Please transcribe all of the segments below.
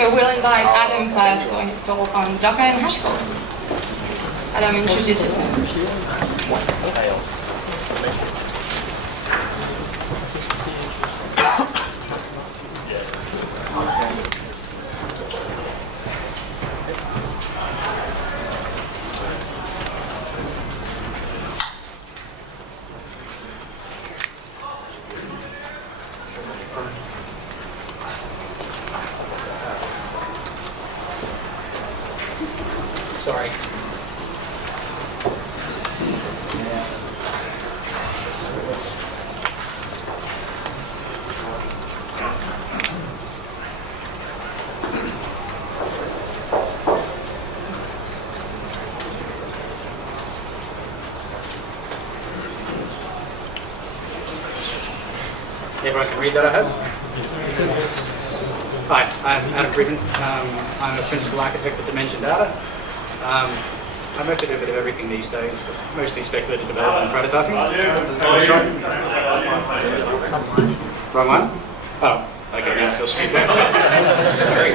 So we'll invite Adam first for his talk on Docker and HashiCorp. Adam, introduce yourself. Sorry. Everyone can read that, I hope? Hi, I'm Adam Friedman. I'm a principal architect at Dimension Data. I mostly do a bit of everything these days, mostly speculative development and prototyping. Wrong one? Oh, okay, now I feel stupid. Sorry.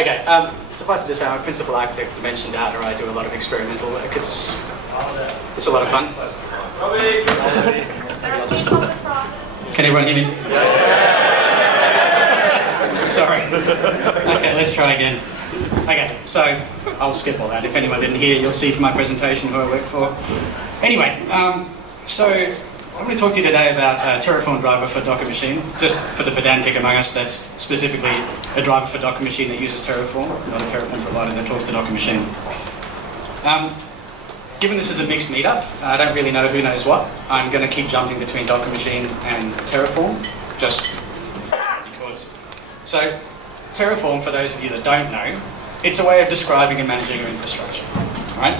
Okay, suffice it to say, I'm a principal architect at Dimension Data. I do a lot of experimental work. It's a lot of fun. Can everyone hear me? Sorry. Okay, let's try again. Okay, so I'll skip all that. If anyone didn't hear, you'll see from my presentation who I work for. Anyway, so I'm going to talk to you today about a Terraform driver for Docker machine. Just for the pedantic among us, that's specifically a driver for Docker machine that uses Terraform, not a Terraform provider that talks to Docker machine. Given this is a mixed meetup, I don't really know who knows what. I'm going to keep jumping between Docker machine and Terraform, just because. So Terraform, for those of you that don't know, it's a way of describing and managing your infrastructure, right?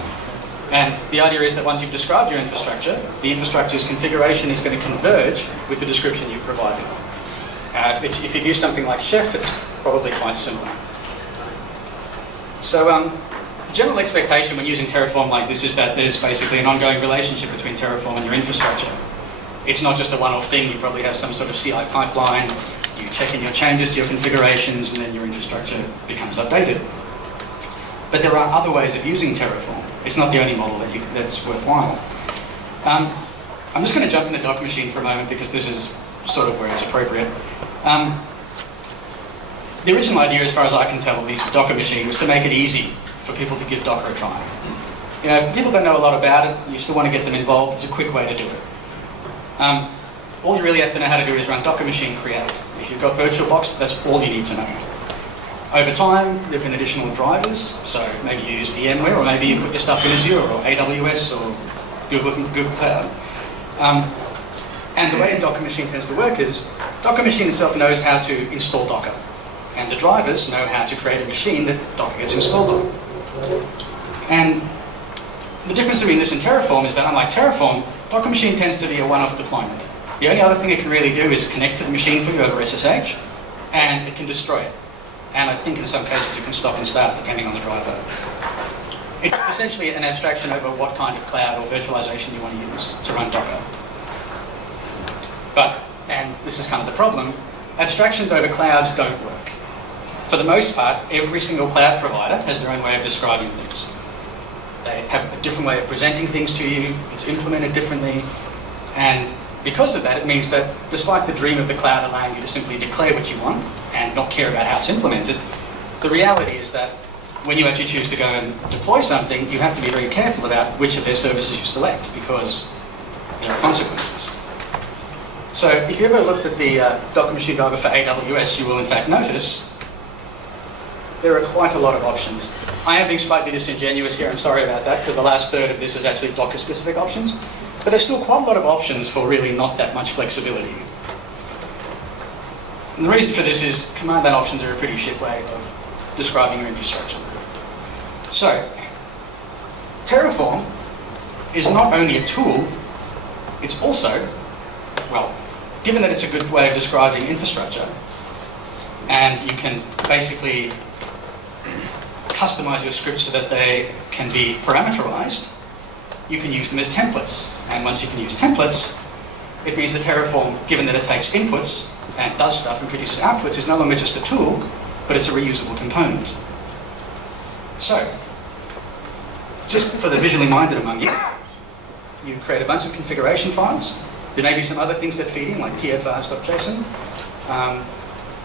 And the idea is that once you've described your infrastructure, the infrastructure's configuration is going to converge with the description you've provided. If you use something like Chef, it's probably quite similar. So the general expectation when using Terraform like this is that there's basically an ongoing relationship between Terraform and your infrastructure. It's not just a one-off thing. You probably have some sort of CI pipeline. You check in your changes to your configurations, and then your infrastructure becomes updated. But there are other ways of using Terraform. It's not the only model that's worthwhile. I'm just going to jump into Docker machine for a moment because this is sort of where it's appropriate. The original idea, as far as I can tell, at least for Docker machine, was to make it easy for people to give Docker a try. You know, if people don't know a lot about it, you still want to get them involved, it's a quick way to do it. All you really have to know how to do is run Docker machine create. If you've got VirtualBox, that's all you need to know. Over time, there have been additional drivers, so maybe you use VMware, or maybe you put your stuff in Azure, or AWS, or Google Cloud. And the way Docker machine tends to work is, Docker machine itself knows how to install Docker, and the drivers know how to create a machine that Docker gets installed on. And the difference between this and Terraform is that, unlike Terraform, Docker machine tends to be a one-off deployment. The only other thing it can really do is connect to the machine for you over SSH, and it can destroy it. And I think in some cases it can stop and start depending on the driver. It's essentially an abstraction over what kind of cloud or virtualization you want to use to run Docker. But, and this is kind of the problem, abstractions over clouds don't work. For the most part, every single cloud provider has their own way of describing things. They have a different way of presenting things to you, it's implemented differently, and because of that, it means that despite the dream of the cloud allowing you to simply declare what you want and not care about how it's implemented, the reality is that when you actually choose to go and deploy something, you have to be very careful about which of their services you select because there are consequences. So if you ever looked at the Docker machine driver for AWS, you will in fact notice there are quite a lot of options. I am being slightly disingenuous here, I'm sorry about that, because the last third of this is actually Docker-specific options. But there's still quite a lot of options for really not that much flexibility. And the reason for this is command line options are a pretty shit way of describing your infrastructure. So, Terraform is not only a tool, it's also, well, given that it's a good way of describing infrastructure, and you can basically customize your scripts so that they can be parameterized, you can use them as templates. And once you can use templates, it means that Terraform, given that it takes inputs and does stuff and produces outputs is no longer just a tool, but it's a reusable component. So, just for the visually minded among you, you create a bunch of configuration files. There may be some other things that feed in, like tfrs.json.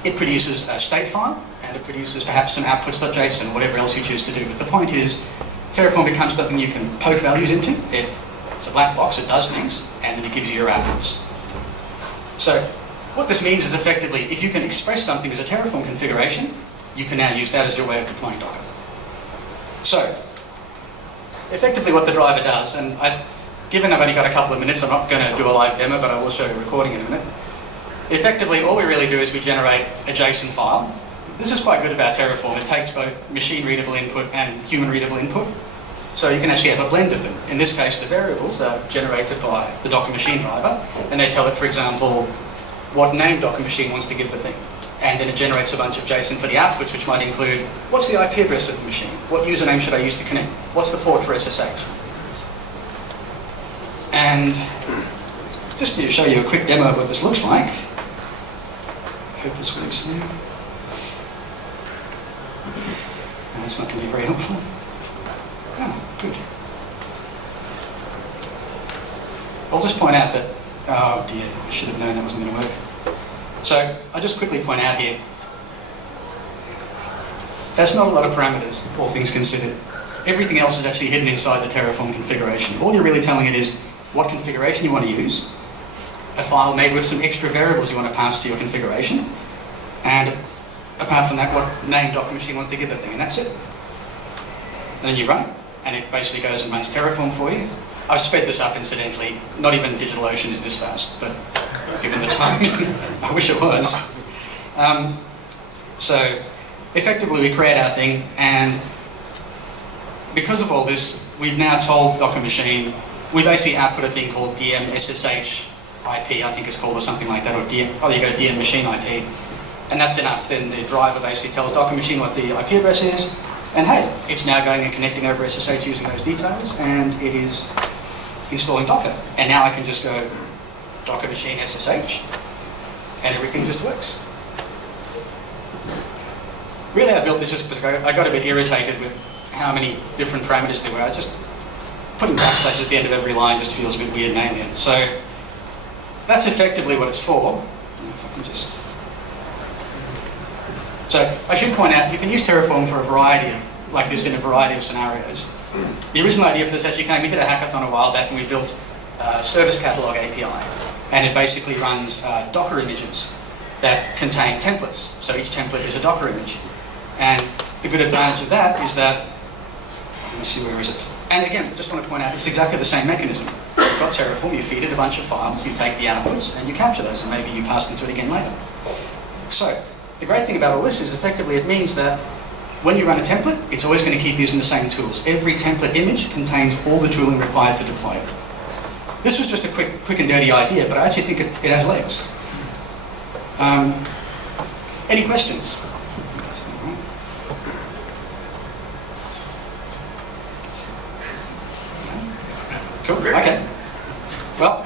It produces a state file, and it produces perhaps some outputs.json, whatever else you choose to do. But the point is, Terraform becomes something you can poke values into. It's a black box, it does things, and then it gives you your outputs. So, what this means is effectively, if you can express something as a Terraform configuration, you can now use that as your way of deploying Docker. So, effectively what the driver does, and given I've only got a couple of minutes, I'm not going to do a live demo, but I will show you a recording in a minute. Effectively, all we really do is we generate a JSON file. This is quite good about Terraform. It takes both machine-readable input and human-readable input. So you can actually have a blend of them. In this case, the variables are generated by the Docker machine driver, and they tell it, for example, what name Docker machine wants to give the thing. And then it generates a bunch of JSON for the outputs, which might include, what's the IP address of the machine? What username should I use to connect? What's the port for SSH? And just to show you a quick demo of what this looks like, I hope this works now. And it's not going to be very helpful. Oh, good. I'll just point out that, oh dear, I should have known that wasn't going to work. So I'll just quickly point out here, that's not a lot of parameters, all things considered. Everything else is actually hidden inside the Terraform configuration. All you're really telling it is what configuration you want to use, a file made with some extra variables you want to pass to your configuration, and apart from that, what name Docker machine wants to give the thing, and that's it. And then you run it, and it basically goes and makes Terraform for you. I've sped this up incidentally. Not even DigitalOcean is this fast, but given the timing, I wish it was. So effectively we create our thing, and because of all this, we've now told Docker machine, we basically output a thing called DM SSH IP, I think it's called, or something like that, or DM, oh there you go, DM machine IP. And that's enough. Then the driver basically tells Docker machine what the IP address is, and hey, it's now going and connecting over SSH using those details, and it is installing Docker. And now I can just go Docker machine SSH, and everything just works. Really, I built this just because I got a bit irritated with how many different parameters there were. Just putting backslash at the end of every line just feels a bit weird naming it. So that's effectively what it's for. If I can just... So I should point out, you can use Terraform for a variety of, like this in a variety of scenarios. The original idea for this actually came, we did a hackathon a while back and we built a service catalog API. And it basically runs Docker images that contain templates. So each template is a Docker image. And the good advantage of that is that, let me see, where is it? And again, I just want to point out, it's exactly the same mechanism. You've got Terraform, you feed it a bunch of files, you take the outputs, and you capture those, and maybe you pass them to it again later. So, the great thing about all this is effectively it means that when you run a template, it's always going to keep using the same tools. Every template image contains all the tooling required to deploy it. This was just a quick and dirty idea, but I actually think it has legs. Any questions? Cool, okay. Well,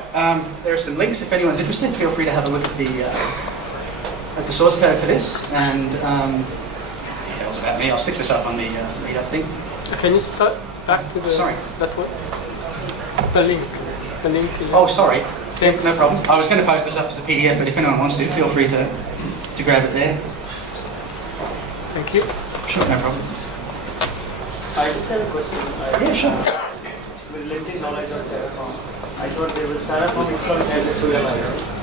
there are some links if anyone's interested. Feel free to have a look at the source code for this, and details about me. I'll stick this up on the meetup thing. Can you start back to the... Sorry. That one? The link. The link. Oh, sorry. Yeah, no problem. I was going to post this up as a PDF, but if anyone wants to, feel free to grab it there. Thank you. Sure, no problem. I just have a question. Yeah, sure. With limited knowledge of Terraform, I thought there was Terraform itself has a CLI.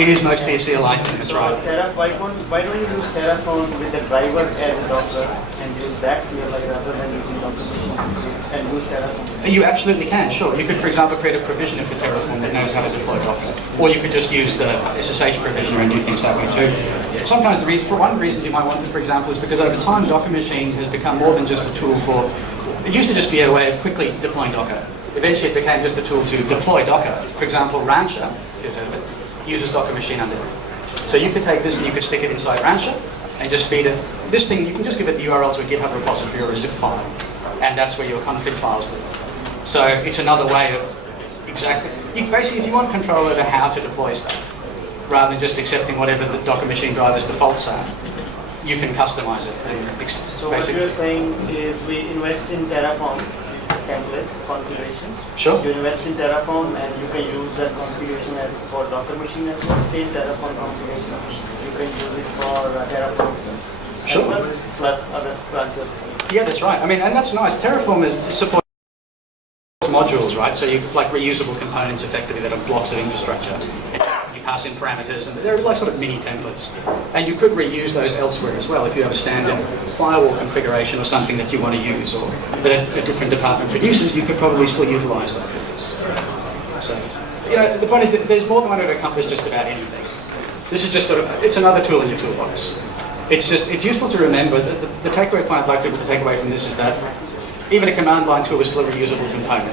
It is mostly a CLI, that's right. Why don't you use Terraform with the driver as Docker and use that CLI rather than using Docker and use Terraform? You absolutely can, sure. You could, for example, create a provisioner for Terraform that knows how to deploy Docker. Or you could just use the SSH provisioner and do things that way too. Sometimes, for one reason you might want it, for example, is because over time Docker machine has become more than just a tool for... It used to just be a way of quickly deploying Docker. Eventually it became just a tool to deploy Docker. For example, Rancher, if you've heard of it, uses Docker machine under it. So you could take this and you could stick it inside Rancher and just feed it. This thing, you can just give it the URL to a GitHub repository or a zip file, and that's where your config files live. So it's another way of basically, if you want control over how to deploy stuff, rather than just accepting whatever the Docker machine driver's defaults are. You can customize it. And So what you're saying is we invest in Terraform template configuration. Sure. You invest in Terraform and you can use that configuration as for Docker machine as well. Same Terraform configuration. You can use it for Terraform as Sure. well, plus other branches. Yeah, that's right. I mean, and that's nice. Terraform supports modules, right? So you like reusable components effectively that are blocks of infrastructure. You pass in parameters, and they're like sort of mini templates. And you could reuse those elsewhere as well if you have a standard firewall configuration or something that you want to use, or that a different department produces. You could probably still utilize that for this. So, you know, the point is that there's more than one way to accomplish just about anything. This is just sort of, it's another tool in your toolbox. It's useful to remember that the takeaway point I'd like people to take away from this is that even a command line tool is still a reusable component.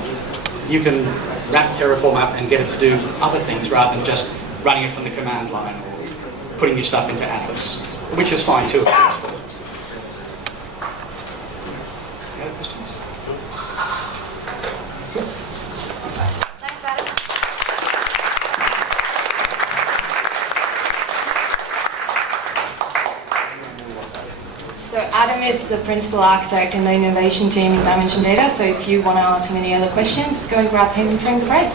You can wrap Terraform up and get it to do other things rather than just running it from the command line or putting your stuff into Atlas, which is fine too, of course. Any other questions? Thanks, Adam. So Adam is the principal architect in the innovation team in Dimension Data, so if you want to ask him any other questions, go and grab him during the break.